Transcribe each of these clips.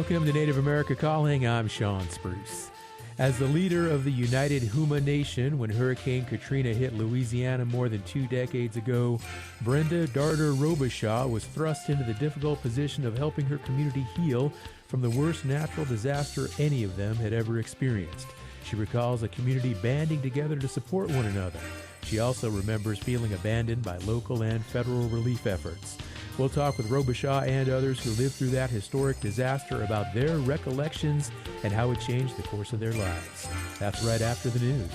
Welcome to Native America Calling. I'm Sean Spruce. As the leader of the United Huma Nation when Hurricane Katrina hit Louisiana more than 2 decades ago, Brenda Darter Robichaud was thrust into the difficult position of helping her community heal from the worst natural disaster any of them had ever experienced. She recalls a community banding together to support one another. She also remembers feeling abandoned by local and federal relief efforts. We'll talk with Robichaud and others who lived through that historic disaster about their recollections and how it changed the course of their lives. That's right after the news.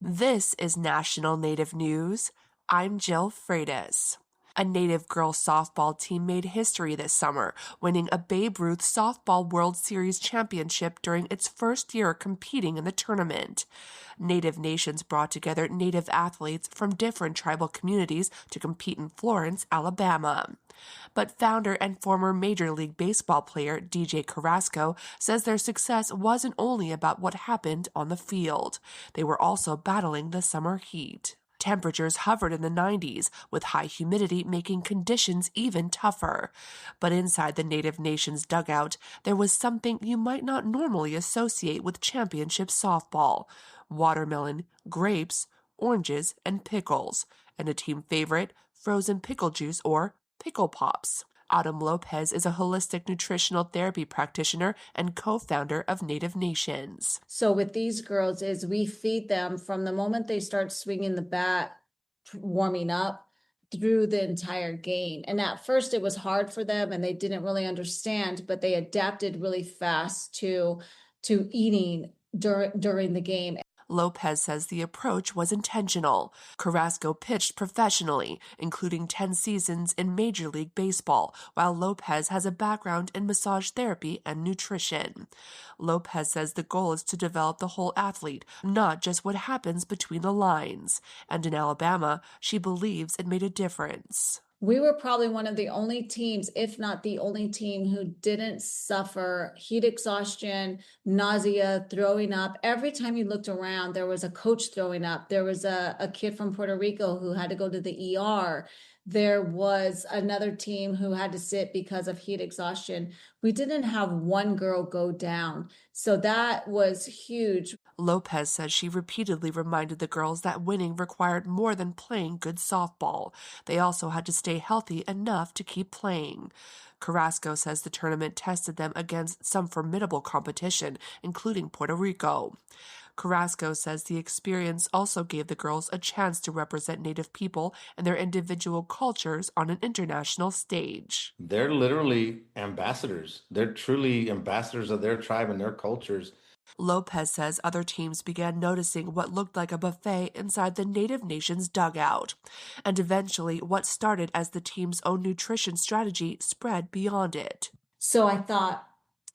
This is National Native News. I'm Jill Freitas. A Native girls softball team made history this summer, winning a Babe Ruth Softball World Series championship during its first year competing in the tournament. Native Nations brought together Native athletes from different tribal communities to compete in Florence, Alabama. But founder and former Major League Baseball player DJ Carrasco says their success wasn't only about what happened on the field. They were also battling the summer heat. Temperatures hovered in the 90s, with high humidity making conditions even tougher. But inside the Native Nations dugout, there was something you might not normally associate with championship softball: watermelon, grapes, oranges, and pickles, and a team favorite, frozen pickle juice or pickle pops. Autumn Lopez is a holistic nutritional therapy practitioner and co-founder of Native Nations. So with these girls is we feed them from the moment they start swinging the bat, warming up, through the entire game. And at first it was hard for them and they didn't really understand, but they adapted really fast to eating during the game. Lopez says the approach was intentional. Carrasco pitched professionally, including 10 seasons in Major League Baseball, while Lopez has a background in massage therapy and nutrition. Lopez says the goal is to develop the whole athlete, not just what happens between the lines. And in Alabama, she believes it made a difference. We were probably one of the only teams, if not the only team, who didn't suffer heat exhaustion, nausea, throwing up. Every time you looked around, there was a coach throwing up. There was a kid from Puerto Rico who had to go to the ER. There was another team who had to sit because of heat exhaustion. We didn't have one girl go down. So that was huge. Lopez says she repeatedly reminded the girls that winning required more than playing good softball. They also had to stay healthy enough to keep playing. Carrasco says the tournament tested them against some formidable competition, including Puerto Rico. Carrasco says the experience also gave the girls a chance to represent Native people and their individual cultures on an international stage. They're literally ambassadors. They're truly ambassadors of their tribe and their cultures. Lopez says other teams began noticing what looked like a buffet inside the Native Nations dugout. And eventually, what started as the team's own nutrition strategy spread beyond it. So I thought,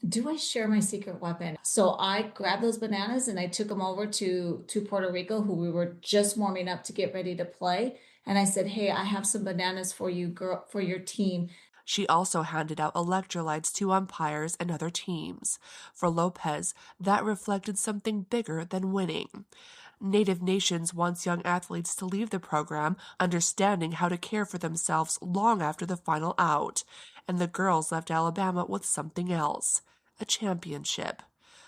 do I share my secret weapon? So I grabbed those bananas and I took them over to Puerto Rico, who we were just warming up to get ready to play. And I said, hey, I have some bananas for you, girl, for your team. She also handed out electrolytes to umpires and other teams. For Lopez, that reflected something bigger than winning. Native Nations wants young athletes to leave the program understanding how to care for themselves long after the final out. And the girls left Alabama with something else: a championship.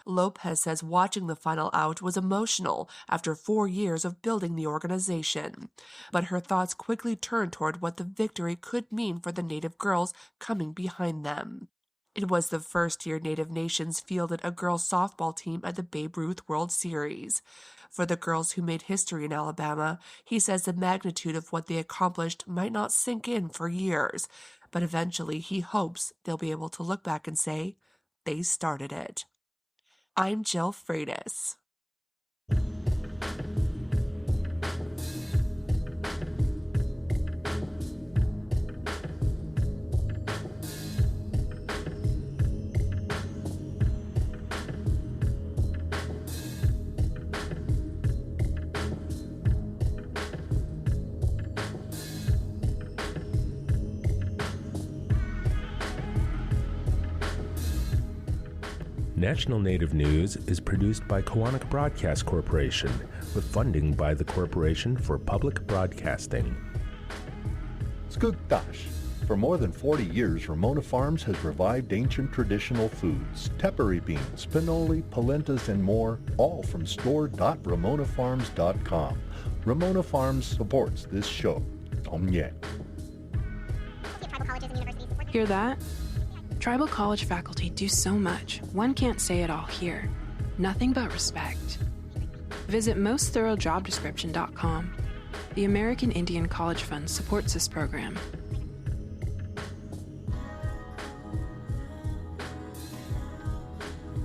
Lopez says watching the final out was emotional after 4 years of building the organization. But her thoughts quickly turned toward what the victory could mean for the Native girls coming behind them. It was the first year Native Nations fielded a girls' softball team at the Babe Ruth World Series. For the girls who made history in Alabama, he says the magnitude of what they accomplished might not sink in for years, but eventually he hopes they'll be able to look back and say, they started it. I'm Jill Freitas. National Native News is produced by Kawanak Broadcast Corporation with funding by the Corporation for Public Broadcasting. Skugtash. For more than 40 years, Ramona Farms has revived ancient traditional foods, tepary beans, pinoli, polentas, and more, all from store.ramonafarms.com. Ramona Farms supports this show. Omye. Hear that? Tribal college faculty do so much, one can't say it all here. Nothing but respect. Visit mostthoroughdescription.com. The American Indian College Fund supports this program.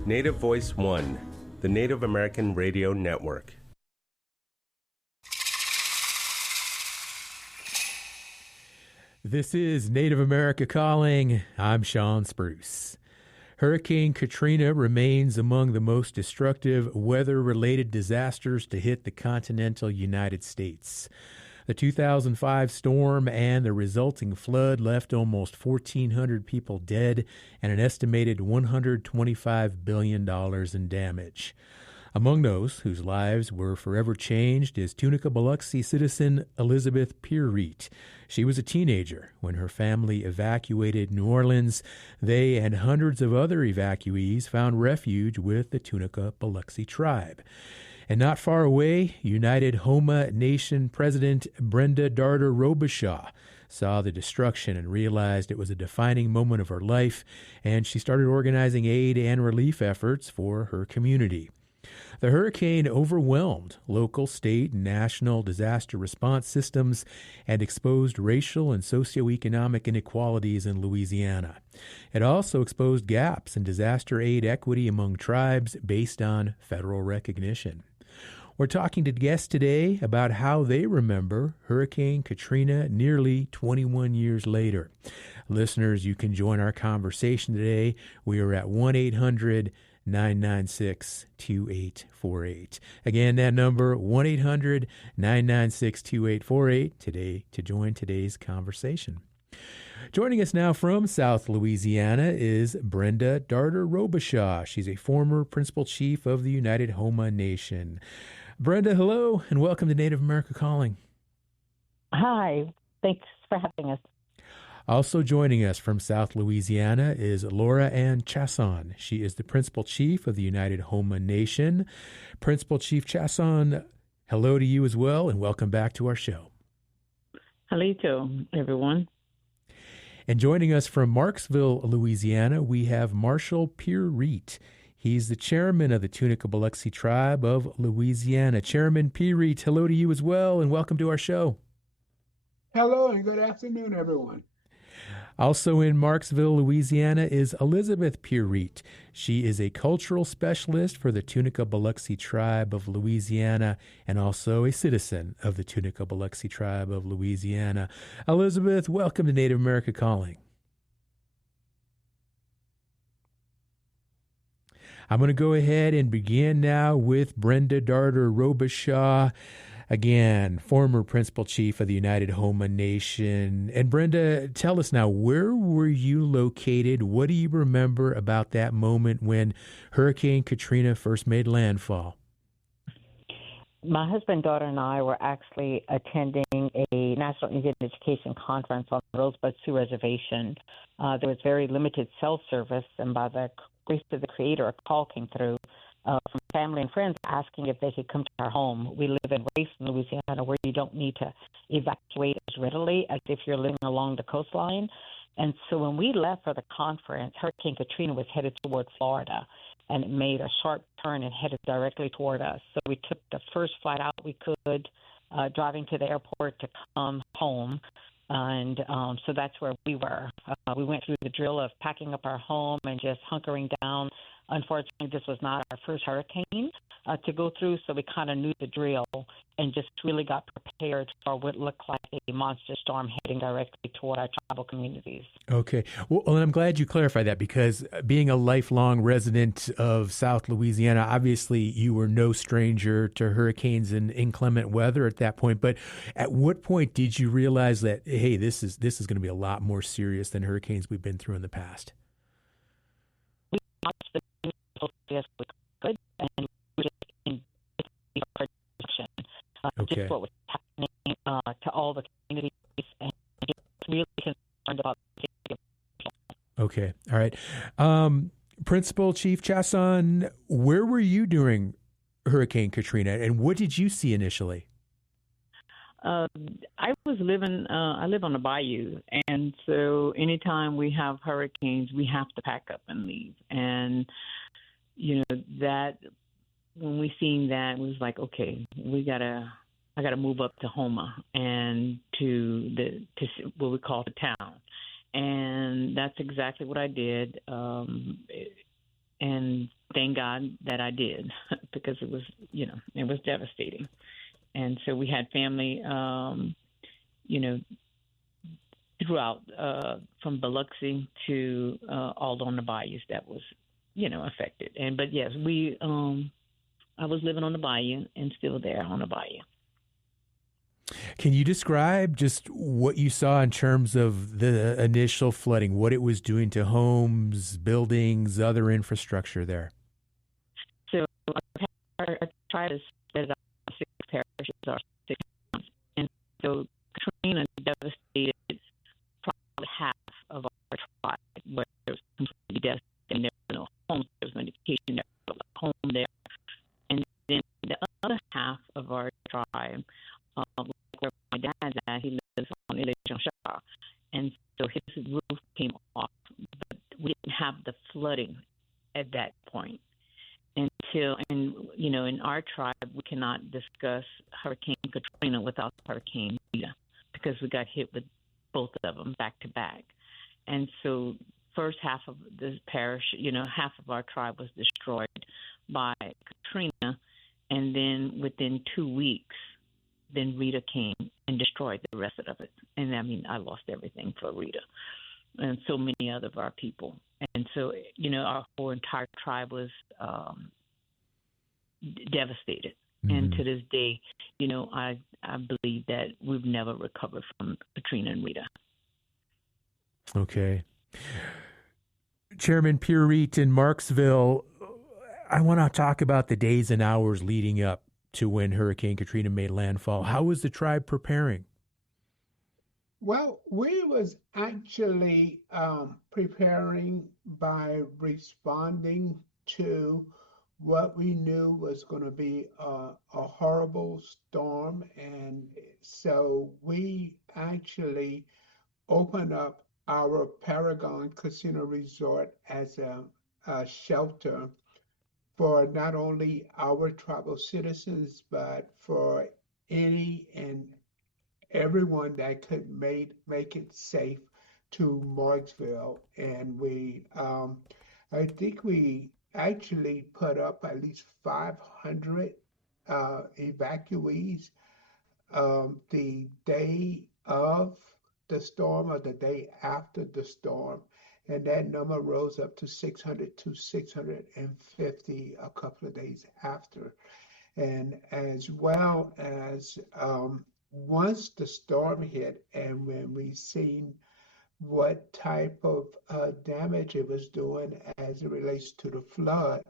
Native Voice One, the Native American Radio Network. This is Native America Calling. I'm Sean Spruce. Hurricane Katrina remains among the most destructive weather-related disasters to hit the continental United States. The 2005 storm and the resulting flood left almost 1,400 people dead and an estimated $125 billion in damage. Among those whose lives were forever changed is Tunica, Biloxi citizen Elizabeth Pierreet. She was a teenager when her family evacuated New Orleans. They and hundreds of other evacuees found refuge with the Tunica, Biloxi tribe. And not far away, United Homa Nation President Brenda Darder Robichaud saw the destruction and realized it was a defining moment of her life, and she started organizing aid and relief efforts for her community. The hurricane overwhelmed local, state, and national disaster response systems and exposed racial and socioeconomic inequalities in Louisiana. It also exposed gaps in disaster aid equity among tribes based on federal recognition. We're talking to guests today about how they remember Hurricane Katrina nearly 21 years later. Listeners, you can join our conversation today. We are at 1-800-996-2848. Again, that number, 1-800-996-2848, today to join today's conversation. Joining us now from South Louisiana is Brenda Darder Robichaud. She's a former principal chief of the United Homa Nation. Brenda, hello, and welcome to Native America Calling. Hi, thanks for having us. Also joining us from South Louisiana is Laura Ann Chasson. She is the Principal Chief of the United Homa Nation. Principal Chief Chasson, hello to you as well, and welcome back to our show. Hello, everyone. And joining us from Marksville, Louisiana, we have Marshall Pierreet. He's the chairman of the Tunica Biloxi Tribe of Louisiana. Chairman Pierreet, hello to you as well, and welcome to our show. Hello, and good afternoon, everyone. Also in Marksville, Louisiana is Elizabeth Pierreet. She is a cultural specialist for the Tunica Biloxi Tribe of Louisiana and also a citizen of the Tunica Biloxi Tribe of Louisiana. Elizabeth, welcome to Native America Calling. I'm going to go ahead and begin now with Brenda Darder Robichaud. Again, former principal chief of the United Homa Nation. And Brenda, tell us now, where were you located? What do you remember about that moment when Hurricane Katrina first made landfall? My husband, daughter, and I were actually attending a National Indian Education Conference on the Rosebud Sioux Reservation. There was very limited cell service, and by the grace of the Creator, a call came through from family and friends asking if they could come to our home. We live in Rayson, Louisiana, where you don't need to evacuate as readily as if you're living along the coastline. And so when we left for the conference, Hurricane Katrina was headed toward Florida, and it made a sharp turn and headed directly toward us. So we took the first flight out we could, driving to the airport to come home. And so that's where we were. We went through the drill of packing up our home and just hunkering down. Unfortunately, this was not our first hurricane to go through, so we kind of knew the drill and just really got prepared for what looked like a monster storm heading directly toward our tribal communities. Okay. Well, I'm glad you clarified that, because being a lifelong resident of South Louisiana, obviously you were no stranger to hurricanes and inclement weather at that point. But at what point did you realize that, hey, this is going to be a lot more serious than hurricanes we've been through in the past? We watched the news just Okay. what was happening to all the communities, and just really concerned about the safety of people. Okay. All right. Principal Chief Chasson, where were you during Hurricane Katrina, and what did you see initially? I live on the bayou, and so anytime we have hurricanes, we have to pack up and leave. And, that when we seen that, it was like, okay, I gotta move up to Homa and to what we call the town. And that's exactly what I did. And thank God that I did because it was, it was devastating. And so we had family, throughout, from Biloxi to all on the bayous that was, affected. But yes, I was living on the bayou and still there on the bayou. Can you describe just what you saw in terms of the initial flooding, what it was doing to homes, buildings, other infrastructure there? So I tried to spread it out 6 parishes or 6 months. And so Katrina devastated probably half of our tribe, where it was completely devastated. There was no homes, there was no education, there was no home there. And then the other half of our tribe, where my dad's at, he lives on Ile-Jean-Charles. And so his roof came off, but we didn't have the flooding at that point. In our tribe, we cannot discuss Hurricane Katrina without Hurricane Rita because we got hit with both of them back to back. And so first half of the parish, half of our tribe was destroyed by Katrina. And then within 2 weeks, then Rita came and destroyed the rest of it. And I lost everything for Rita and so many other of our people. And so, our whole entire tribe was devastated. Mm-hmm. And to this day, I believe that we've never recovered from Katrina and Rita. Okay. Chairman Pierre in Marksville, I want to talk about the days and hours leading up to when Hurricane Katrina made landfall. How was the tribe preparing? Well, we was actually preparing by responding to what we knew was going to be a horrible storm. And so we actually opened up our Paragon Casino Resort as a shelter for not only our tribal citizens, but for any and everyone that could make it safe to Marksville. And I think we actually put up at least 500 evacuees the day of the storm or the day after the storm. And that number rose up to 600 to 650 a couple of days after. And as well as once the storm hit and when we seen what type of damage it was doing as it relates to the flood,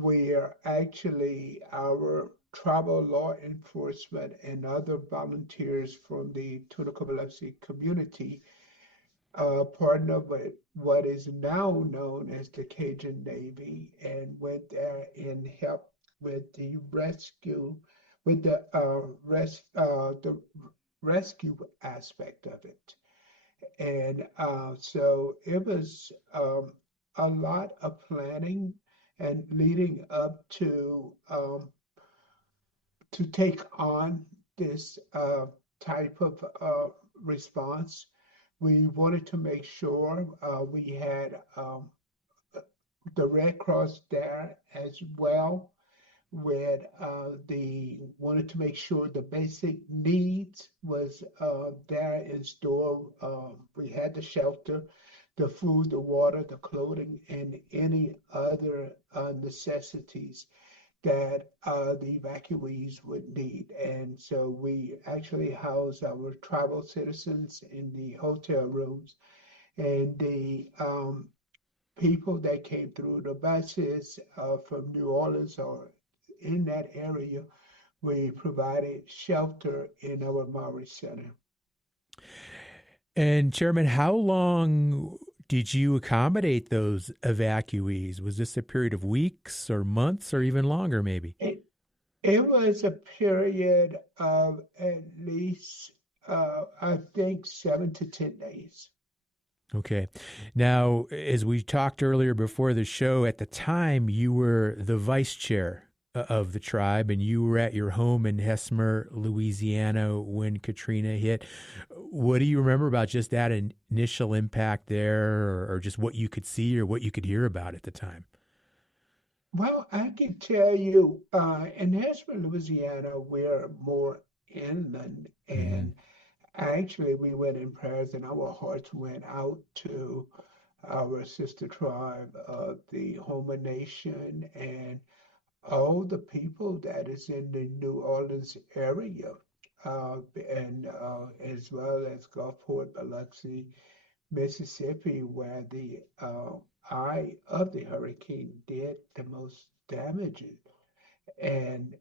where actually our tribal law enforcement and other volunteers from the Tunica Biloxi community partnered with what is now known as the Cajun Navy and went there and helped with the rescue, with the rescue aspect of it. And so it was a lot of planning and leading up to take on this type of response. We wanted to make sure we had the Red Cross there as well. Wanted to make sure the basic needs was there in store. We had the shelter, the food, the water, the clothing, and any other necessities that the evacuees would need. And so we actually housed our tribal citizens in the hotel rooms, and the people that came through the buses from New Orleans or in that area we provided shelter in our Maury Center. And Chairman, how long did you accommodate those evacuees? Was this a period of weeks or months or even longer, maybe? It was a period of at least, I think, 7 to 10 days. Okay. Now, as we talked earlier before the show, at the time you were the vice chair of the tribe, and you were at your home in Hesmer, Louisiana when Katrina hit. What do you remember about just that initial impact there, or just what you could see or what you could hear about at the time? Well, I can tell you, in Hesmer, Louisiana, we're more inland, and actually we went in prayers and our hearts went out to our sister tribe of the Houma Nation and all the people that is in the New Orleans area, and as well as Gulfport, Biloxi, Mississippi, where the eye of the hurricane did the most damage. And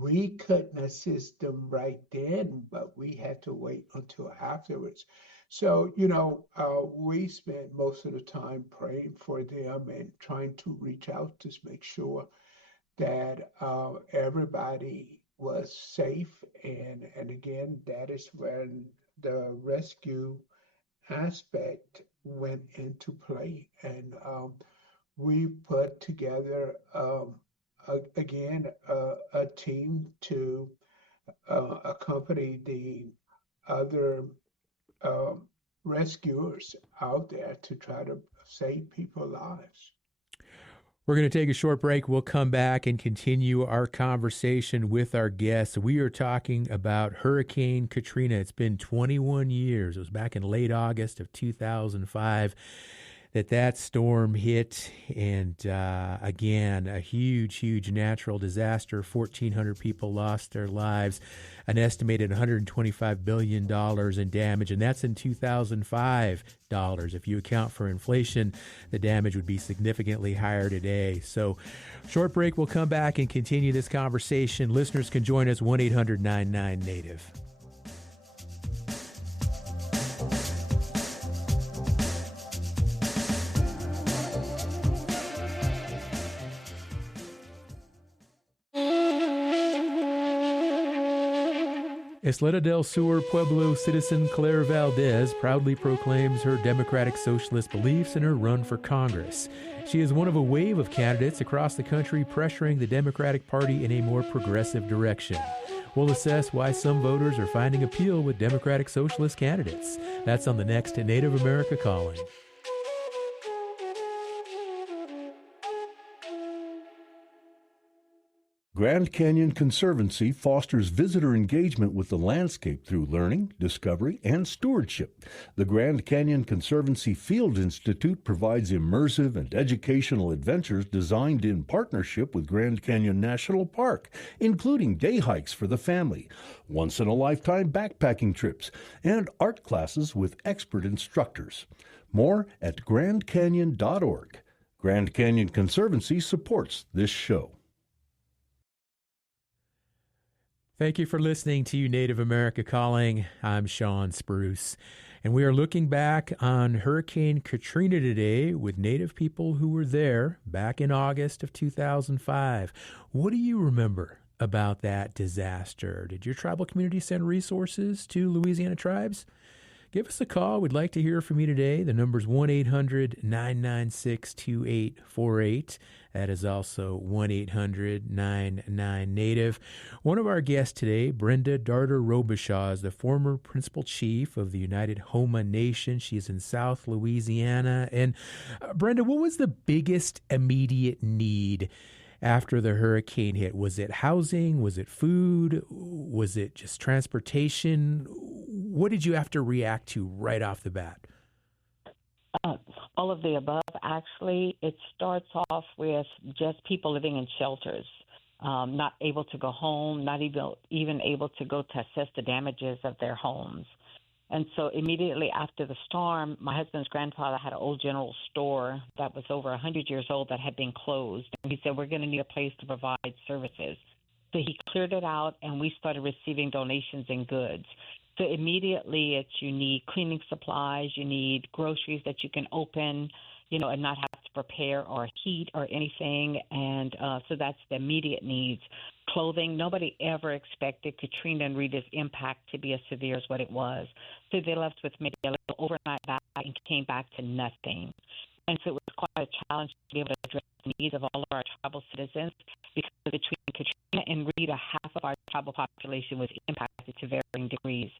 we couldn't assist them right then, but we had to wait until afterwards. So, we spent most of the time praying for them and trying to reach out to make sure that everybody was safe. And again, that is when the rescue aspect went into play. And we put together, again, a team to accompany the other rescuers out there to try to save people's lives. We're going to take a short break. We'll come back and continue our conversation with our guests. We are talking about Hurricane Katrina. It's been 21 years. It was back in late August of 2005 that storm hit. And again, a huge natural disaster. 1,400 people lost their lives, an estimated $125 billion in damage. And that's in 2005 dollars. If you account for inflation, the damage would be significantly higher today. So short break. We'll come back and continue this conversation. Listeners can join us 1-800-99-NATIVE. Isleta del Sur Pueblo citizen Claire Valdez proudly proclaims her democratic socialist beliefs in her run for Congress. She is one of a wave of candidates across the country pressuring the Democratic Party in a more progressive direction. We'll assess why some voters are finding appeal with Democratic Socialist candidates. That's on the next Native America Calling. Grand Canyon Conservancy fosters visitor engagement with the landscape through learning, discovery, and stewardship. The Grand Canyon Conservancy Field Institute provides immersive and educational adventures designed in partnership with Grand Canyon National Park, including day hikes for the family, once-in-a-lifetime backpacking trips, and art classes with expert instructors. More at grandcanyon.org. Grand Canyon Conservancy supports this show. Thank you for listening to Native America Calling. I'm Sean Spruce, and we are looking back on Hurricane Katrina today with Native people who were there back in August of 2005. What do you remember about that disaster? Did your tribal community send resources to Louisiana tribes? Give us a call. We'd like to hear from you today. The number's 1-800-996-2848. That is also 1-800-99-NATIVE. One of our guests today, Brenda Darter Robichaud, is the former principal chief of the United Houma Nation. She is in South Louisiana. And Brenda, what was the biggest immediate need after the hurricane hit? Was it housing? Was it food? Was it just transportation? What did you have to react to right off the bat? All of the above. Actually, it starts off with just people living in shelters, not able to go home, not even able to go to assess the damages of their homes. And so immediately after the storm, my husband's grandfather had an old general store that was over 100 years old that had been closed. And he said, we're going to need a place to provide services. So he cleared it out, and we started receiving donations and goods. So immediately you need cleaning supplies, you need groceries that you can open, and not have to prepare or heat or anything. And so that's the immediate needs. Clothing, nobody ever expected Katrina and Rita's impact to be as severe as what it was. So they left with maybe a little overnight bag and came back to nothing. And so it was quite a challenge to be able to address the needs of all of our tribal citizens, because between Katrina and Rita, half of our tribal population was impacted to varying degrees.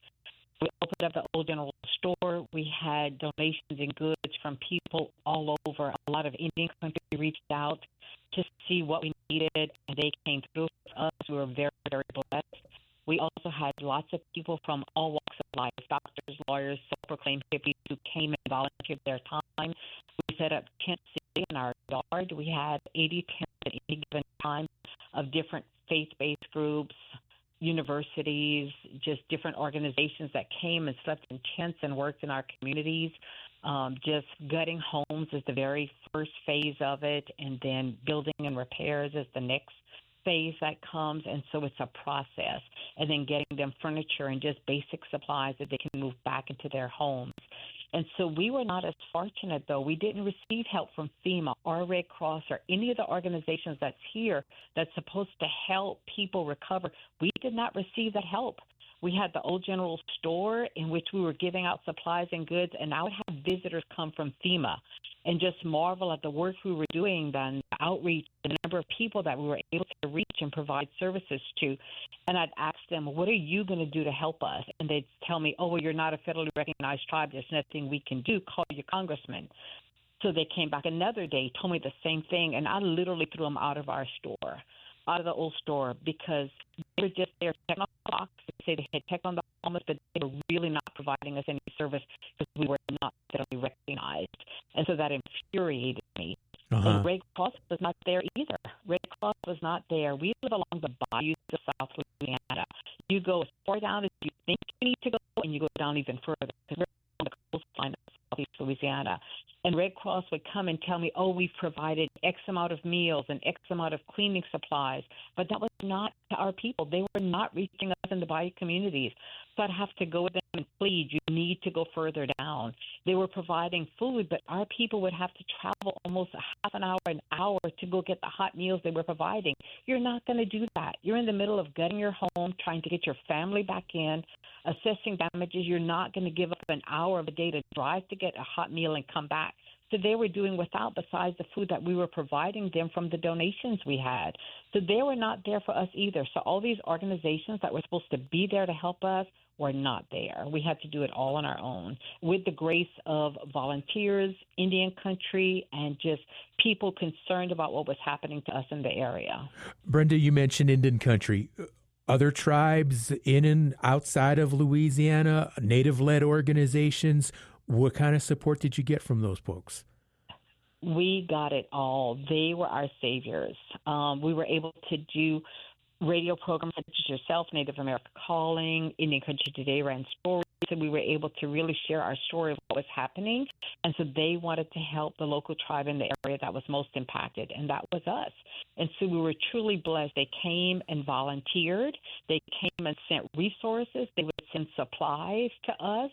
We opened up the Old General Store. We had donations and goods from people all over. A lot of Indian country reached out to see what we needed, and they came through for us. We were very, very blessed. We also had lots of people from all walks of life, doctors, lawyers, self-proclaimed hippies, who came and volunteered their time. We set up tent city in our yard. We had 80 tents at any given time of different faith-based groups, universities, just different organizations that came and slept in tents and worked in our communities. Just gutting homes is the very first phase of it, and then building and repairs is the next phase that comes. And so it's a process, and then getting them furniture and just basic supplies that they can move back into their homes. And so we were not as fortunate, though. We didn't receive help from FEMA or Red Cross or any of the organizations that's here that's supposed to help people recover. We did not receive that help. We had the Old General Store in which we were giving out supplies and goods, and I would have visitors come from FEMA and just marvel at the work we were doing, the outreach, the number of people that we were able to reach and provide services to. And I'd ask them, what are you going to do to help us? And they'd tell me, oh, well, you're not a federally recognized tribe. There's nothing we can do. Call your congressman. So they came back another day, told me the same thing, and I literally threw them out of our store, out of the old store, because they were just there checking on the box. They say they had checked on the homeless, but they were really not providing us any service because we were not federally recognized. And so that infuriated me. And Red Cross was not there either. Red Cross was not there. We live along the bayous of South Louisiana. You go as far down as you think you need to go, and you go down even further, because we're on the coastline of Southeast Louisiana. And Red Cross would come and tell me, oh, we've provided X amount of meals and X amount of cleaning supplies. But that was not to our people. They were not reaching us in the bayou communities. So I'd have to go with them and plead, you need to go further down. They were providing food, but our people would have to travel almost a half an hour to go get the hot meals they were providing. You're not going to do that. You're in the middle of gutting your home, trying to get your family back in, assessing damages. You're not going to give up an hour of a day to drive to get a hot meal and come back. So they were doing without, besides the food that we were providing them from the donations we had. So they were not there for us either. So all these organizations that were supposed to be there to help us were not there. We had to do it all on our own with the grace of volunteers, Indian country, and just people concerned about what was happening to us in the area. Brenda, you mentioned Indian country. Other tribes in and outside of Louisiana, Native-led organizations, what kind of support did you get from those folks? We got it all. They were our saviors. We were able to do radio programs such as yourself, Native America Calling, Indian Country Today ran stories, and we were able to really share our story of what was happening. And so they wanted to help the local tribe in the area that was most impacted, and that was us. And so we were truly blessed. They came and volunteered. They came and sent resources. They would send supplies to us.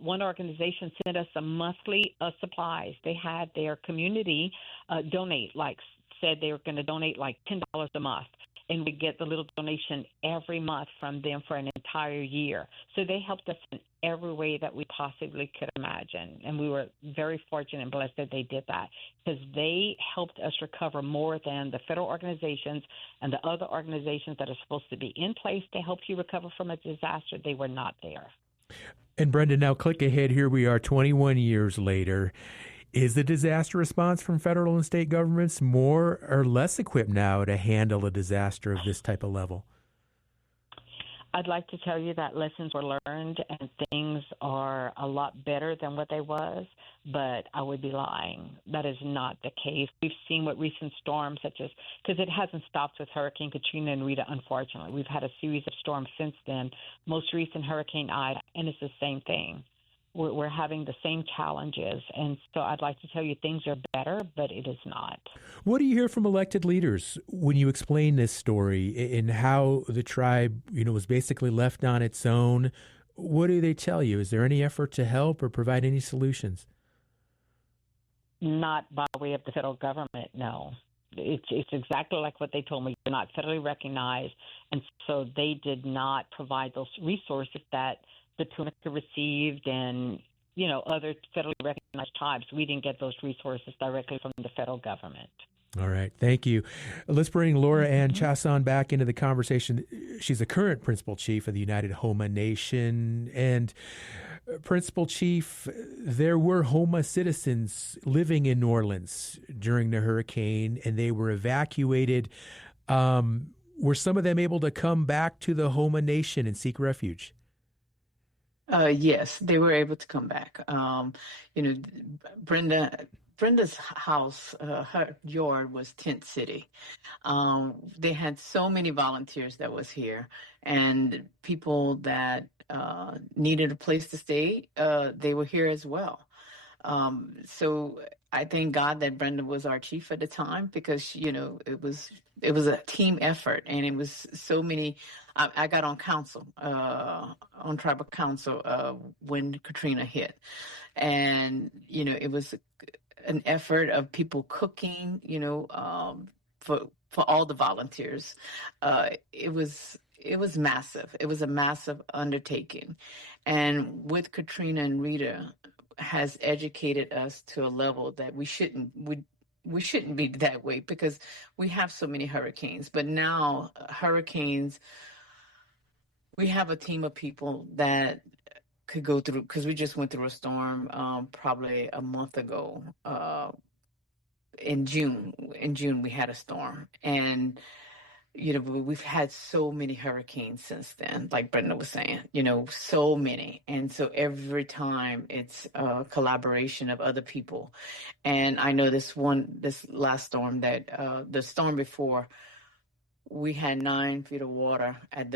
One organization sent us a monthly supplies. They had their community donate, said they were going to donate like $10 a month. And we get the little donation every month from them for an entire year. So they helped us in every way that we possibly could imagine. And we were very fortunate and blessed that they did that, because they helped us recover more than the federal organizations and the other organizations that are supposed to be in place to help you recover from a disaster. They were not there. And Brenda, now click ahead. Here we are 21 years later. Is the disaster response from federal and state governments more or less equipped now to handle a disaster of this type of level? I'd like to tell you that lessons were learned and things are a lot better than what they was, but I would be lying. That is not the case. We've seen what recent storms such as, because it hasn't stopped with Hurricane Katrina and Rita, unfortunately. We've had a series of storms since then, most recent Hurricane Ida, and it's the same thing. we're having the same challenges. And so I'd like to tell you things are better, but it is not. What do you hear from elected leaders when you explain this story and how the tribe, was basically left on its own? What do they tell you? Is there any effort to help or provide any solutions? Not by way of the federal government, no. It's exactly like what they told me. They're not federally recognized, and so they did not provide those resources that the Tunica received and, other federally recognized tribes. We didn't get those resources directly from the federal government. All right. Thank you. Let's bring Laura Ann Chasson back into the conversation. She's the current principal chief of the United Homa Nation. And Principal Chief, there were Homa citizens living in New Orleans during the hurricane, and they were evacuated. Were some of them able to come back to the Homa Nation and seek refuge? Yes, they were able to come back. Brenda's house, her yard was Tent City. They had so many volunteers that was here, and people that needed a place to stay, they were here as well. So I thank God that Brenda was our chief at the time, because it was a team effort, and it was so many. I got on council, on tribal council, when Katrina hit, and it was an effort of people cooking, for all the volunteers. It was massive. It was a massive undertaking, and with Katrina and Rita has educated us to a level that we shouldn't be that way, because we have so many hurricanes. But now hurricanes, we have a team of people that could go through, because we just went through a storm probably a month ago. In June we had a storm, and we've had so many hurricanes since then, like Brenda was saying, so many. And so every time it's a collaboration of other people. And I know this last storm, that the storm before, we had 9 feet of water at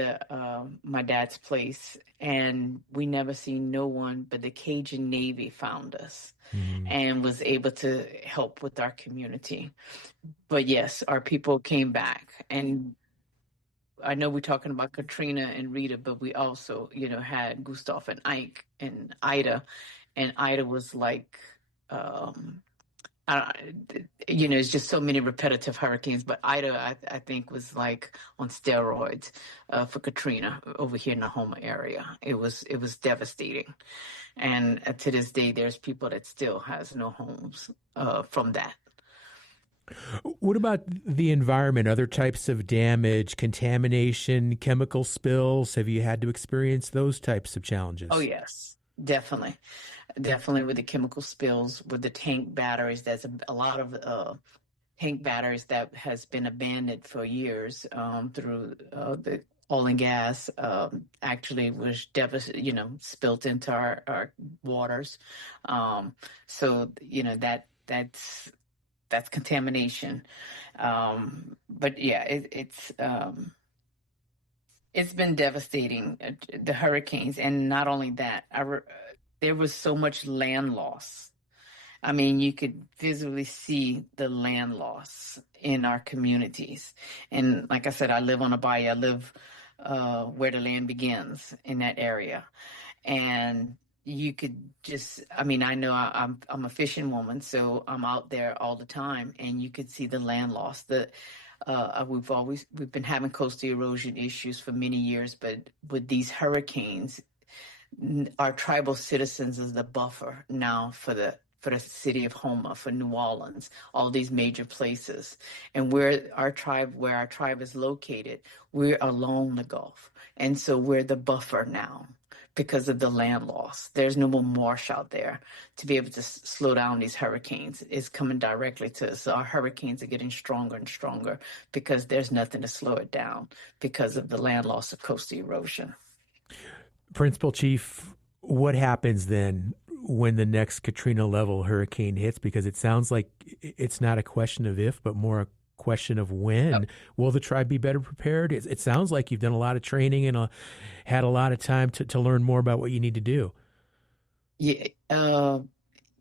my dad's place, and we never seen no one, but the Cajun Navy found us and was able to help with our community. But yes, our people came back, and I know we're talking about Katrina and Rita, but we also, had Gustav and Ike and Ida, and Ida was like, it's just so many repetitive hurricanes, but Ida, I think, was like on steroids for Katrina over here in the Homa area. It was devastating. And to this day, there's people that still has no homes from that. What about the environment, other types of damage, contamination, chemical spills? Have you had to experience those types of challenges? Oh, yes, definitely. Definitely with the chemical spills, with the tank batteries. There's a lot of tank batteries that has been abandoned for years through the oil and gas. Actually was spilt into our waters. So that's contamination. But yeah, it's been devastating, the hurricanes. And not only that, there was so much land loss. I mean, you could visibly see the land loss in our communities. And like I said, I live on a bayou. I live where the land begins in that area. And you could just, I know I'm a fishing woman, so I'm out there all the time, and you could see the land loss. We've been having coastal erosion issues for many years, but with these hurricanes, our tribal citizens is the buffer now for the city of Homa, for New Orleans, all these major places. And where our tribe is located, we're along the Gulf. And so we're the buffer now because of the land loss. There's no more marsh out there to be able to slow down these hurricanes. It's coming directly to us. So our hurricanes are getting stronger and stronger because there's nothing to slow it down because of the land loss of coastal erosion. Principal Chief, what happens then when the next Katrina level hurricane hits? Because it sounds like it's not a question of if, but more a question of when. Oh. Will the tribe be better prepared? It sounds like you've done a lot of training and had a lot of time to learn more about what you need to do. Yeah,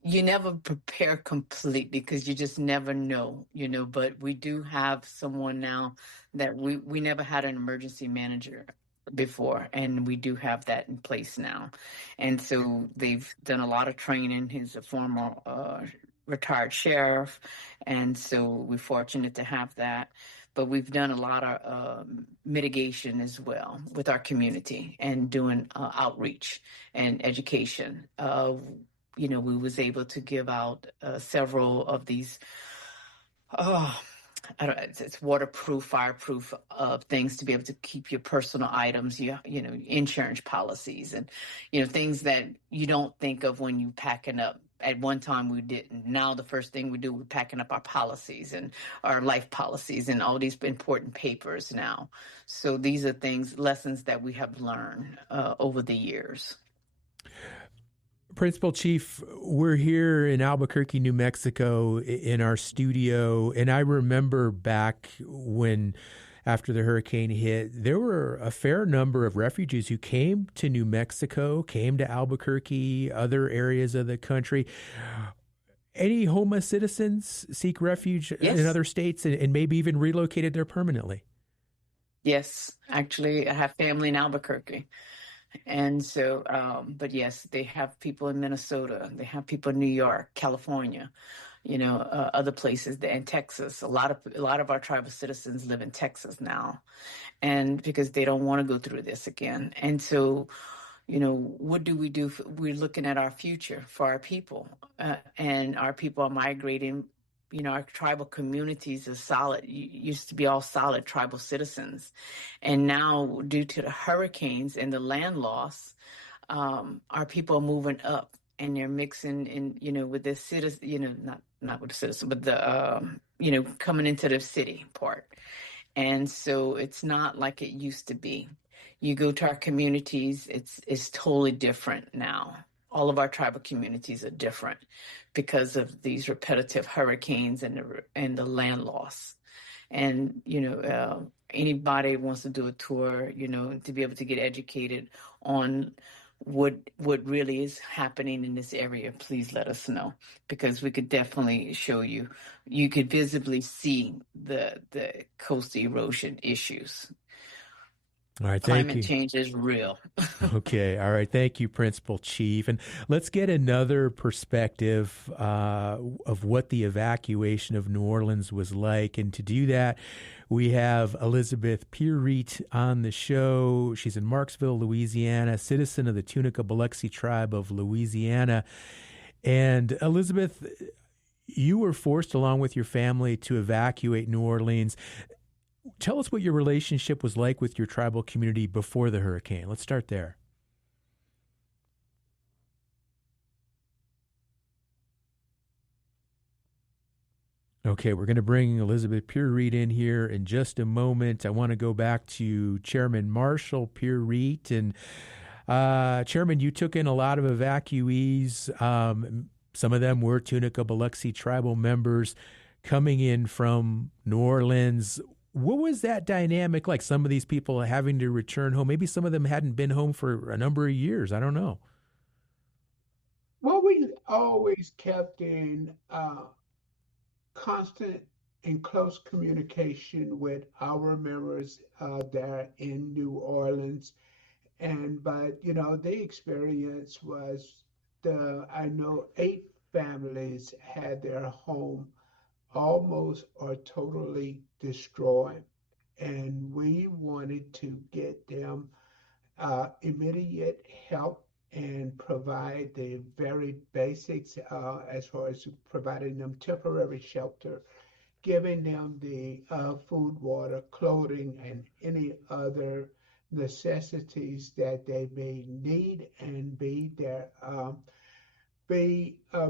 you never prepare completely because you just never know, but we do have someone now that we never had an emergency manager before, and we do have that in place now. And so they've done a lot of training. He's a former retired sheriff, and so we're fortunate to have that. But we've done a lot of mitigation as well with our community and doing outreach and education. We was able to give out several of these oh I don't, it's waterproof, fireproof things to be able to keep your personal items, insurance policies, and things that you don't think of when you packing up. At one time we didn't. Now the first thing we do, we're packing up our policies and our life policies and all these important papers now. So these are lessons that we have learned over the years. Principal Chief, we're here in Albuquerque, New Mexico in our studio, and I remember back when, after the hurricane hit, there were a fair number of refugees who came to New Mexico, came to Albuquerque, other areas of the country. Any HOMA citizens seek refuge in other states and maybe even relocated there permanently? Yes, actually, I have family in Albuquerque. And so, but yes, they have people in Minnesota, they have people in New York, California, other places, and Texas. A lot of our tribal citizens live in Texas now, and because they don't want to go through this again. And so, what do we do? We're looking at our future for our people, and our people are migrating. Our tribal communities are solid, used to be all solid tribal citizens. And now, due to the hurricanes and the land loss, our people are moving up and they're mixing in, with the citizens, not with the citizens, but the, coming into the city part. And so it's not like it used to be. You go to our communities, it's totally different now. All of our tribal communities are different because of these repetitive hurricanes and the land loss. And anybody wants to do a tour, to be able to get educated on what really is happening in this area, please let us know, because we could definitely show you. You could visibly see the coastal erosion issues. All right, thank you. Climate change is real. Okay, all right. Thank you, Principal Chief. And let's get another perspective of what the evacuation of New Orleans was like. And to do that, we have Elizabeth Pierreet on the show. She's in Marksville, Louisiana, citizen of the Tunica Biloxi tribe of Louisiana. And Elizabeth, you were forced, along with your family, to evacuate New Orleans. Tell us what your relationship was like with your tribal community before the hurricane. Let's start there. Okay, we're going to bring Elizabeth Pierreet in here in just a moment. I want to go back to Chairman Marshall Pierreet. And Chairman, you took in a lot of evacuees. Some of them were Tunica Biloxi tribal members coming in from New Orleans. What was that dynamic like? Some of these people having to return home. Maybe some of them hadn't been home for a number of years. I don't know. Well, we always kept in constant and close communication with our members there in New Orleans. But the experience was I know 8 families had their home almost or totally destroyed. And we wanted to get them immediate help and provide the very basics as far as providing them temporary shelter, giving them the food, water, clothing, and any other necessities that they may need, and be there.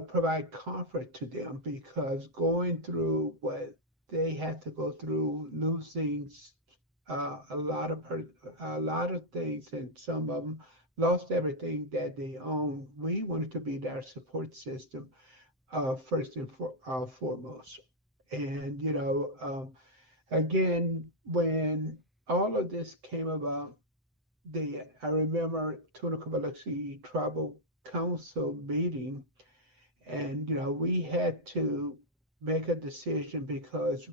Provide comfort to them, because going through what they had to go through, losing a lot of things, and some of them lost everything that they own. We wanted to be their support system first and foremost. And again, when all of this came about, I remember Tunica Biloxi tribal council meeting, and we had to make a decision because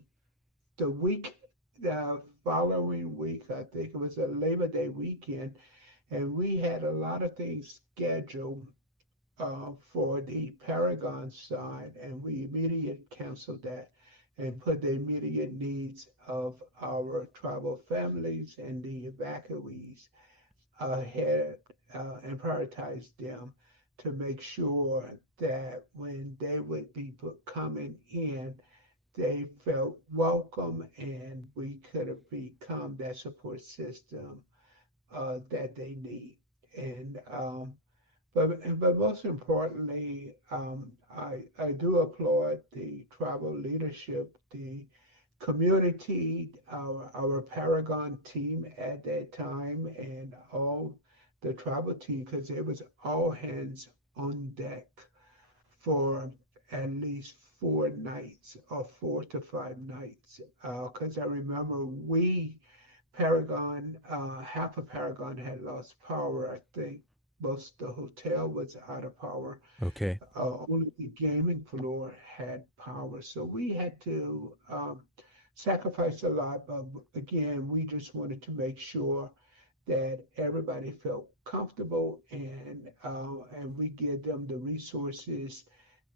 the following week, I think it was a Labor Day weekend, and we had a lot of things scheduled for the Paragon side, and we immediately canceled that and put the immediate needs of our tribal families and the evacuees ahead and prioritized them to make sure that when they would be coming in, they felt welcome and we could have become that support system that they need. And but most importantly, I do applaud the tribal leadership, the community, our Paragon team at that time, and all the tribal team, because it was all hands on deck for at least 4 nights or 4 to 5 nights. Because I remember Paragon, half of Paragon had lost power. I think most of the hotel was out of power. Okay. Only the gaming floor had power. So we had to sacrifice a lot. But again, we just wanted to make sure that everybody felt comfortable and we give them the resources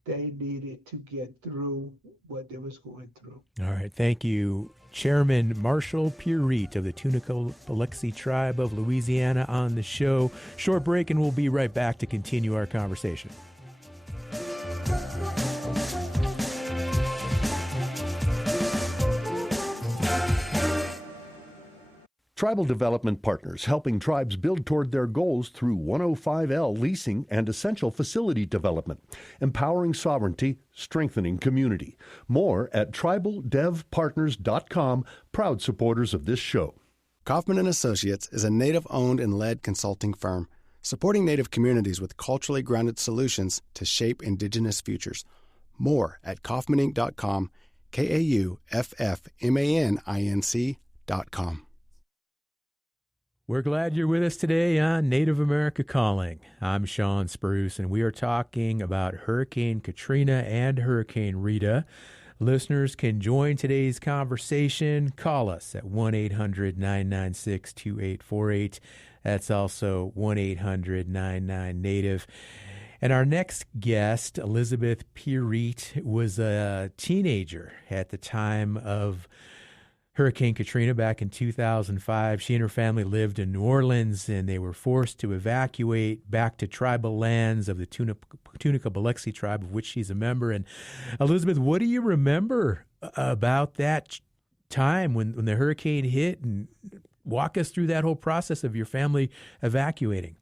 they needed to get through what they was going through. All right. Thank you, Chairman Marshall Purite of the Tunica-Biloxi Tribe of Louisiana on the show. Short break, and we'll be right back to continue our conversation. Tribal Development Partners, helping tribes build toward their goals through 105L leasing and essential facility development, empowering sovereignty, strengthening community. More at tribaldevpartners.com, proud supporters of this show. Kaufman & Associates is a Native-owned and led consulting firm supporting Native communities with culturally grounded solutions to shape Indigenous futures. More at kaufmaninc.com, KAUFFMANINC.com. We're glad you're with us today on Native America Calling. I'm Sean Spruce, and we are talking about Hurricane Katrina and Hurricane Rita. Listeners can join today's conversation. Call us at 1-800-996-2848. That's also 1-800-99-NATIVE. And our next guest, Elizabeth Purite, was a teenager at the time of Hurricane Katrina back in 2005. She and her family lived in New Orleans, and they were forced to evacuate back to tribal lands of the Tunica-Biloxi tribe, of which she's a member. And Elizabeth, what do you remember about that time when the hurricane hit? And walk us through that whole process of your family evacuating.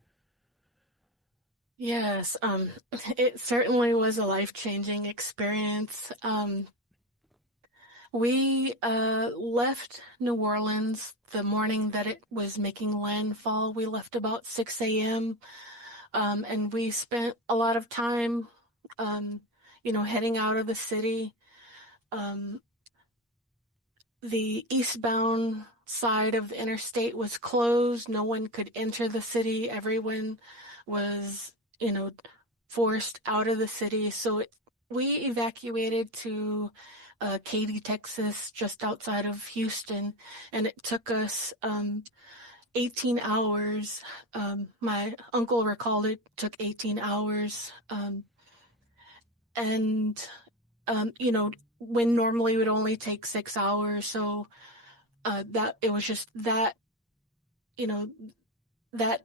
Yes, it certainly was a life-changing experience. We left New Orleans the morning that it was making landfall. We left about 6 a.m. And we spent a lot of time, heading out of the city. The eastbound side of the interstate was closed. No one could enter the city. Everyone was, forced out of the city. So we evacuated to Katy, Texas, just outside of Houston, and it took us 18 hours. My uncle recalled it took 18 hours. When normally it would only take 6 hours. So that it was just that, that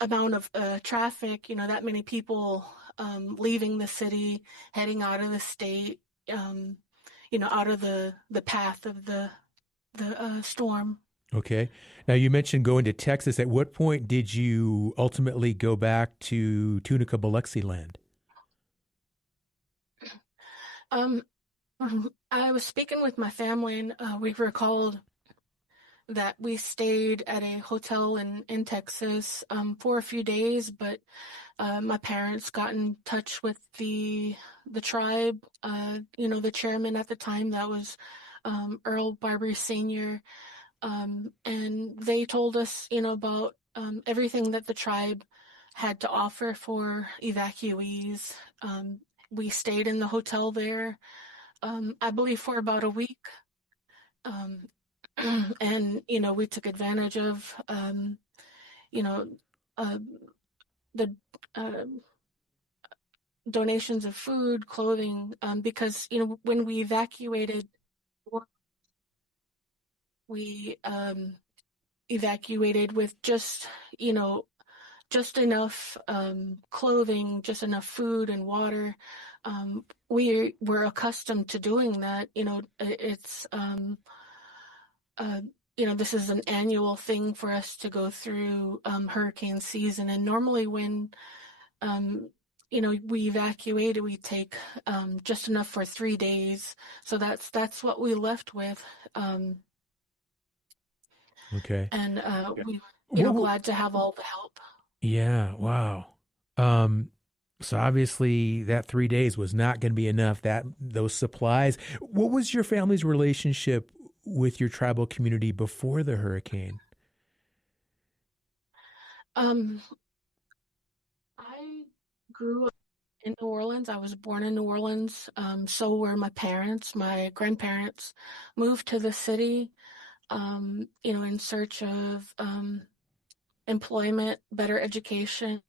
amount of traffic, that many people leaving the city, heading out of the state, out of the path of the storm. Okay. Now, you mentioned going to Texas. At what point did you ultimately go back to Tunica-Biloxi land? I was speaking with my family, and we recalled that we stayed at a hotel in Texas for a few days, but my parents got in touch with the tribe, the chairman at the time, that was Earl Barbary Sr., and they told us, about everything that the tribe had to offer for evacuees. We stayed in the hotel there, I believe, for about a week. Um, and, we took advantage of, you know, uh, the uh, donations of food, clothing, because, when we evacuated, we evacuated with just, just enough clothing, just enough food and water. We were accustomed to doing that. It's, this is an annual thing for us to go through hurricane season. And normally when, we evacuated, we take just enough for 3 days. So that's what we left with. Okay. And we, What, glad to have all the help. yeah, wow. So obviously that 3 days was not going to be enough, that those supplies. What was your family's relationship with your tribal community before the hurricane? I grew up in New Orleans. I was born in New Orleans. So were my parents. My grandparents moved to the city, in search of employment, better education.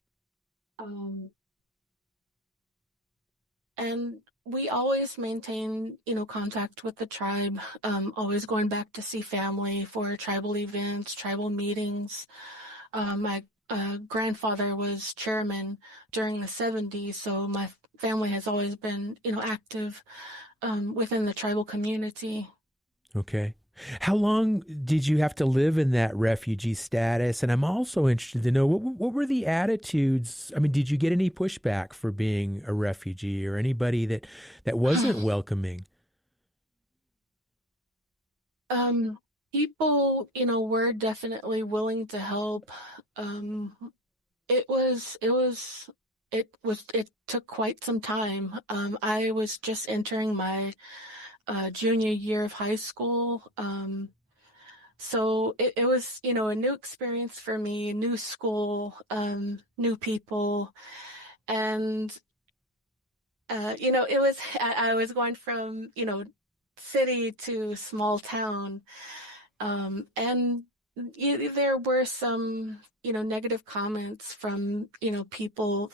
And we always maintain, contact with the tribe, always going back to see family for tribal events, tribal meetings. My grandfather was chairman during the 70s, so my family has always been, active within the tribal community. Okay. How long did you have to live in that refugee status? And I'm also interested to know what were the attitudes? I mean, did you get any pushback for being a refugee or anybody that wasn't welcoming? People, were definitely willing to help. It took quite some time. I was just entering my junior year of high school. So it was, a new experience for me, new school, new people. And, I was going from, city to small town. And there were some, negative comments from, people,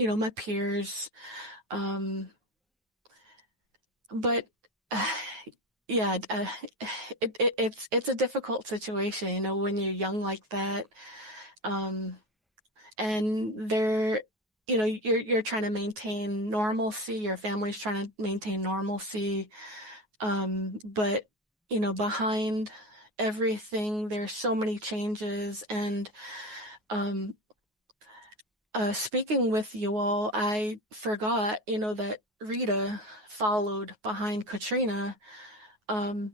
my peers. But yeah, it's a difficult situation, when you're young like that, and you're trying to maintain normalcy. Your family's trying to maintain normalcy, but behind everything, there's so many changes. And speaking with you all, I forgot, that Rita followed behind Katrina. And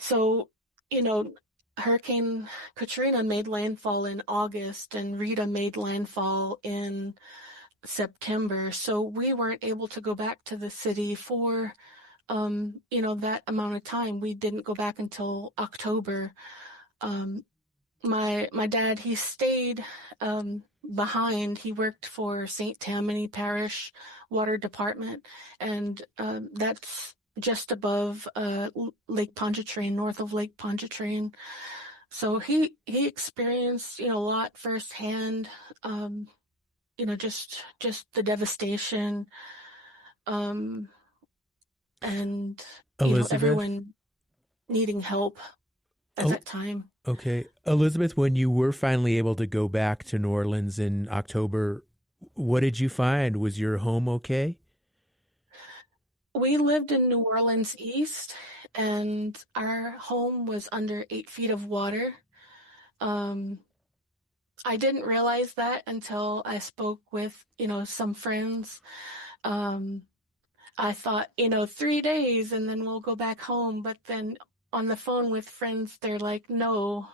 so, Hurricane Katrina made landfall in August and Rita made landfall in September. So we weren't able to go back to the city for, that amount of time. We didn't go back until October. My dad, he stayed behind. He worked for St. Tammany Parish Water Department, and that's just above Lake Pontchartrain, north of Lake Pontchartrain. So he experienced, a lot firsthand, just the devastation, and Elizabeth? everyone needing help at that time. Okay. Elizabeth, when you were finally able to go back to New Orleans in October, what did you find? Was your home okay? We lived in New Orleans East, and our home was under 8 feet of water. I didn't realize that until I spoke with, some friends. I thought, 3 days and then we'll go back home. But then on the phone with friends, they're like, no.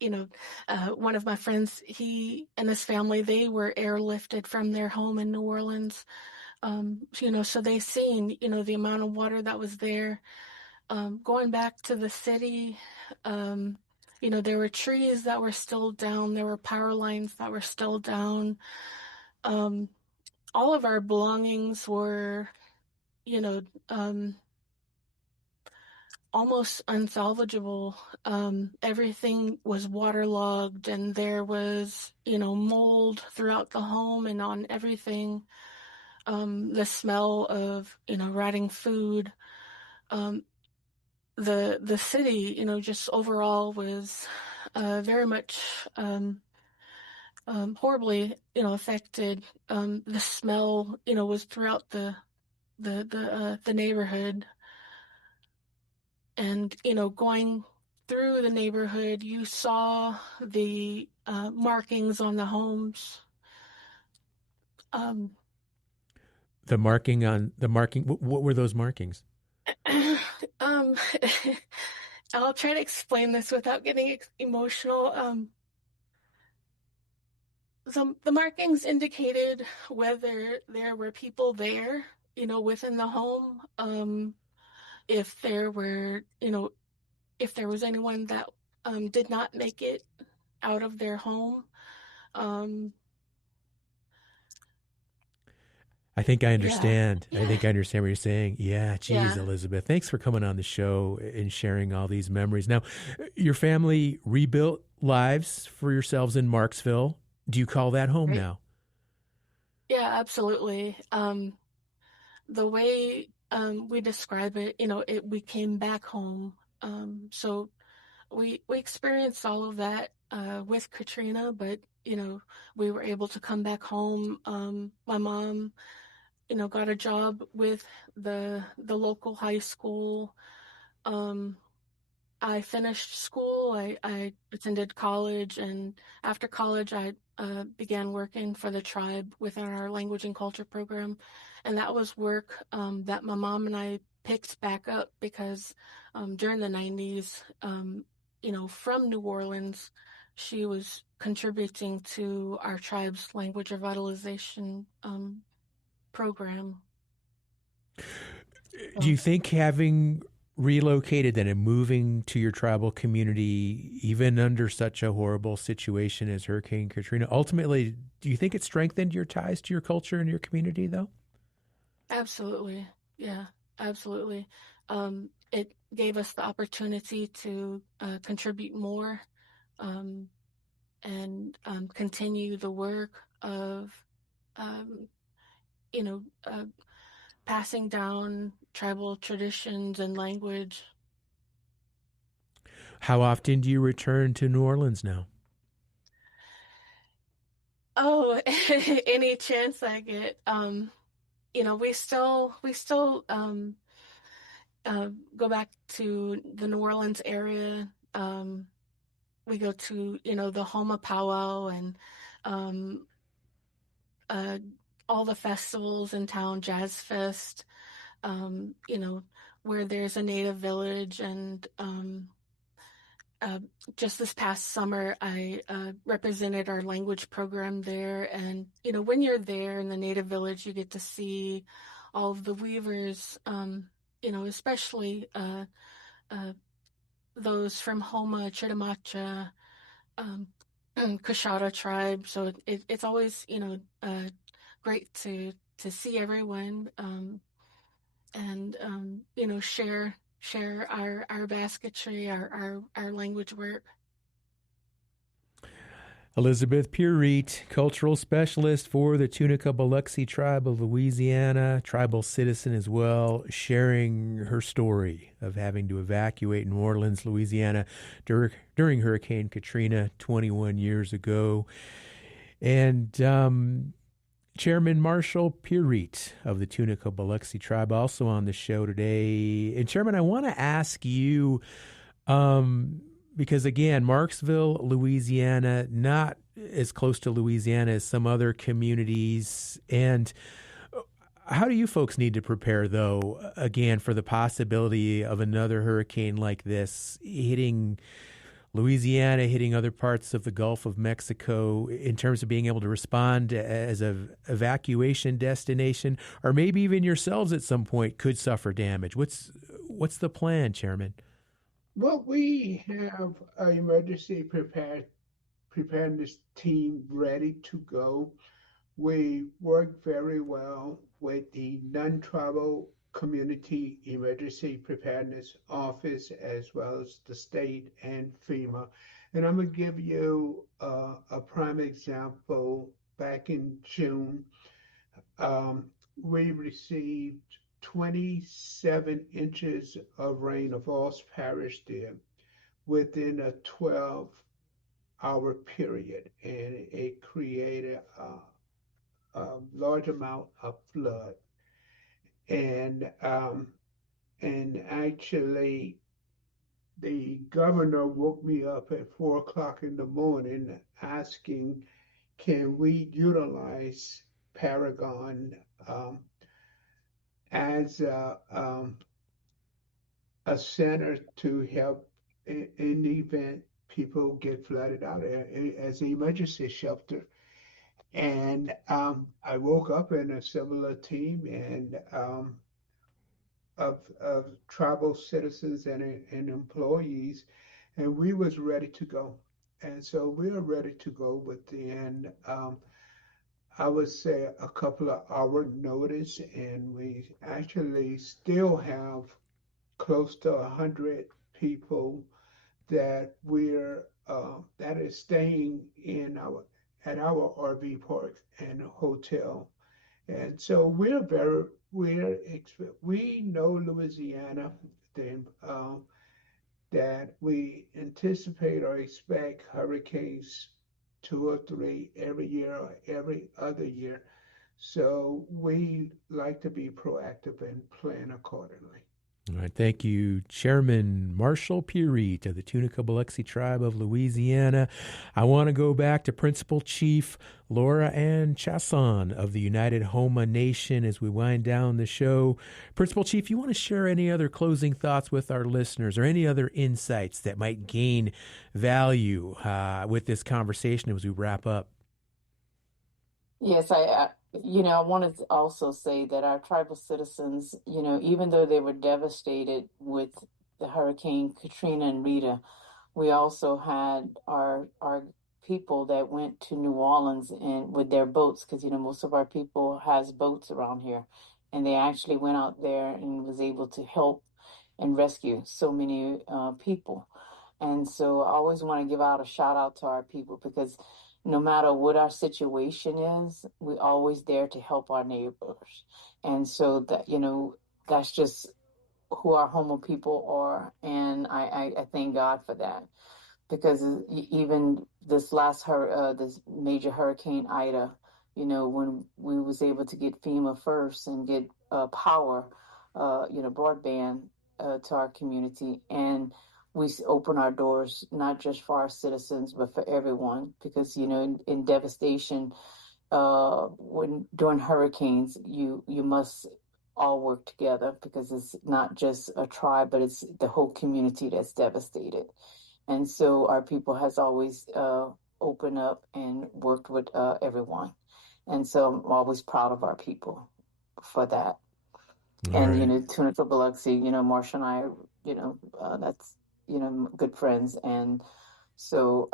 One of my friends, he and his family, they were airlifted from their home in New Orleans. So they seen, the amount of water that was there. Going back to the city, There were trees that were still down. There were power lines that were still down. All of our belongings were, you know, um, almost unsalvageable. Everything was waterlogged, and there was, mold throughout the home and on everything. The smell of, rotting food. Um, the city, just overall was very much horribly, affected. The smell, was throughout the neighborhood. And, going through the neighborhood, you saw the markings on the homes. The marking, what were those markings? um, I'll try to explain this without getting emotional. The markings indicated whether there were people there, within the home. If there were, if there was anyone that did not make it out of their home. I think I understand. Yeah. I think I understand what you're saying. Yeah, geez, Yeah. Elizabeth, thanks for coming on the show and sharing all these memories. Now, your family rebuilt lives for yourselves in Marksville. Do you call that home Right. now? Yeah, absolutely. The way we describe it, we came back home. So we experienced all of that with Katrina, but we were able to come back home. My mom, got a job with the local high school. I finished school. I attended college, and after college, I began working for the tribe within our language and culture program, and that was work that my mom and I picked back up because during the 90s, from New Orleans, she was contributing to our tribe's language revitalization program. Do you think having relocated and moving to your tribal community, even under such a horrible situation as Hurricane Katrina, ultimately, do you think it strengthened your ties to your culture and your community, though? Absolutely. Yeah, absolutely. It gave us the opportunity to contribute more and continue the work of, um, you know, uh, passing down tribal traditions and language. How often do you return to New Orleans now? Oh, any chance I get. We still go back to the New Orleans area. We go to, the Homa Powwow and um, uh, all the festivals in town, Jazz Fest, where there's a native village. And just this past summer, I represented our language program there. And, when you're there in the native village, you get to see all of the weavers, especially those from Homa, Chitimacha, Coshada tribe. So it's always, great to see everyone and share our basketry, our language work. Elizabeth Purite, cultural specialist for the Tunica Biloxi tribe of Louisiana, tribal citizen as well, sharing her story of having to evacuate New Orleans, Louisiana during Hurricane Katrina 21 years ago. And Chairman Marshall Purite of the Tunica Biloxi tribe also on the show today. And Chairman, I want to ask you, because again, Marksville, Louisiana, not as close to Louisiana as some other communities. And how do you folks need to prepare, though, again, for the possibility of another hurricane like this hitting Louisiana, hitting other parts of the Gulf of Mexico, in terms of being able to respond as an evacuation destination, or maybe even yourselves at some point could suffer damage? What's the plan, Chairman? Well, we have an emergency preparedness team ready to go. We work very well with the non-tribal community emergency preparedness office as well as the state and FEMA. And I'm going to give you a prime example. Back in June, um, we received 27 inches of rain of Falls Parish there within a 12-hour period, and it created a large amount of flood. And actually, the governor woke me up at 4 o'clock in the morning asking, can we utilize Paragon um, as a center to help in the event people get flooded out as an emergency shelter. And I woke up in a similar team and of tribal citizens and employees, and we was ready to go. And so we are ready to go within, I would say, a couple of hour notice, and we actually still have close to 100 people that is staying in our at our RV park and hotel. And so we know Louisiana, then that we anticipate or expect hurricanes 2 or 3 every year or every other year. So we like to be proactive and plan accordingly. All right, thank you, Chairman Marshall Pierite of the Tunica Biloxi Tribe of Louisiana. I want to go back to Principal Chief Laura Ann Chasson of the United Homa Nation as we wind down the show. Principal Chief, you want to share any other closing thoughts with our listeners or any other insights that might gain value with this conversation as we wrap up? Yes, I wanted to also say that our tribal citizens, even though they were devastated with the Hurricane Katrina and Rita, we also had our people that went to New Orleans and with their boats, because most of our people has boats around here, and they actually went out there and was able to help and rescue so many people. And so I always want to give out a shout out to our people, because no matter what our situation is, we're always there to help our neighbors. And so that, that's just who our Homo people are. And I thank God for that, because even this this major Hurricane Ida, when we was able to get FEMA first and get power, broadband to our community, and we open our doors not just for our citizens but for everyone, because in devastation, when during hurricanes, you must all work together, because it's not just a tribe but it's the whole community that's devastated. And so our people has always opened up and worked with everyone, and so I'm always proud of our people for that. All And right. Tunica Biloxi, Marsha and I, that's good friends, and so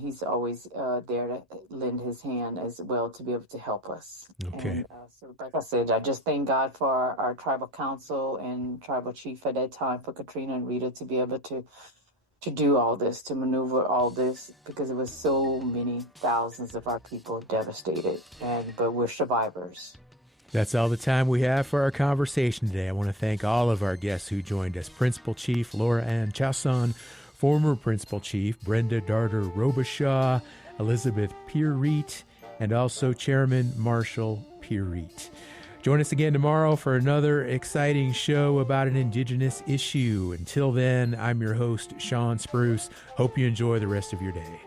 he's always there to lend his hand as well to be able to help us. Okay. And so, like I said, I just thank God for our tribal council and tribal chief at that time for Katrina and Rita to be able to do all this, to maneuver all this, because it was so many thousands of our people devastated, but we're survivors. That's all the time we have for our conversation today. I want to thank all of our guests who joined us. Principal Chief Laura Ann Chasson, former Principal Chief Brenda Darter Robichaud, Elizabeth Pierite, and also Chairman Marshall Pierite. Join us again tomorrow for another exciting show about an Indigenous issue. Until then, I'm your host, Sean Spruce. Hope you enjoy the rest of your day.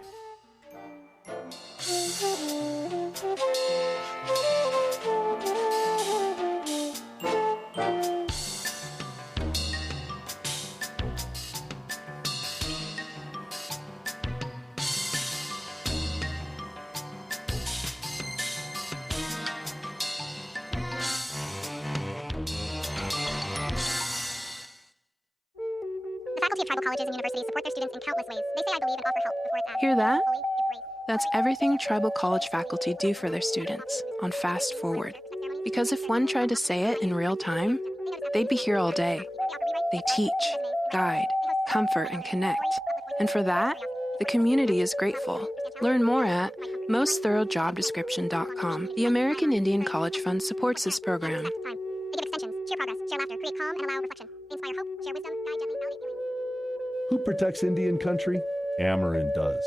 The Faculty of Tribal colleges and universities support their students in countless ways. They say I believe and offer help before it's asked. Hear that? Fully give grace. That's everything tribal college faculty do for their students on Fast Forward. Because if one tried to say it in real time, they'd be here all day. They teach, guide, comfort, and connect. And for that, the community is grateful. Learn more at mostthoroughdjobdescription.com. The American Indian College Fund supports this program. They give extensions, share progress, share laughter, create calm, and allow reflection. They inspire hope, share wisdom, guide gently, validate feelings. Who protects Indian country? Amerind does.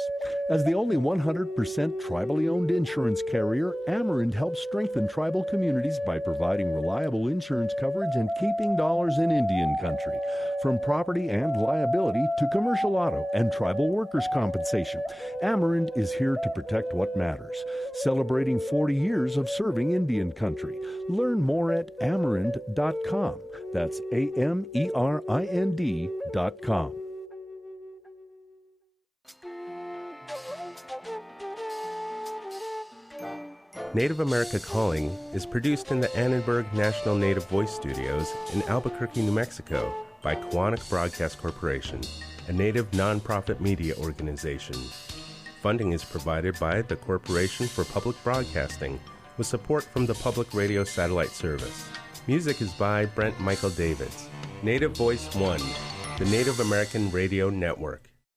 As the only 100% tribally owned insurance carrier, Amerind helps strengthen tribal communities by providing reliable insurance coverage and keeping dollars in Indian country. From property and liability to commercial auto and tribal workers' compensation, Amerind is here to protect what matters. Celebrating 40 years of serving Indian country. Learn more at amerind.com. That's AMERIND.com. Native America Calling is produced in the Annenberg National Native Voice Studios in Albuquerque, New Mexico by Kawanak Broadcast Corporation, a Native nonprofit media organization. Funding is provided by the Corporation for Public Broadcasting with support from the Public Radio Satellite Service. Music is by Brent Michael Davids. Native Voice One, the Native American Radio Network.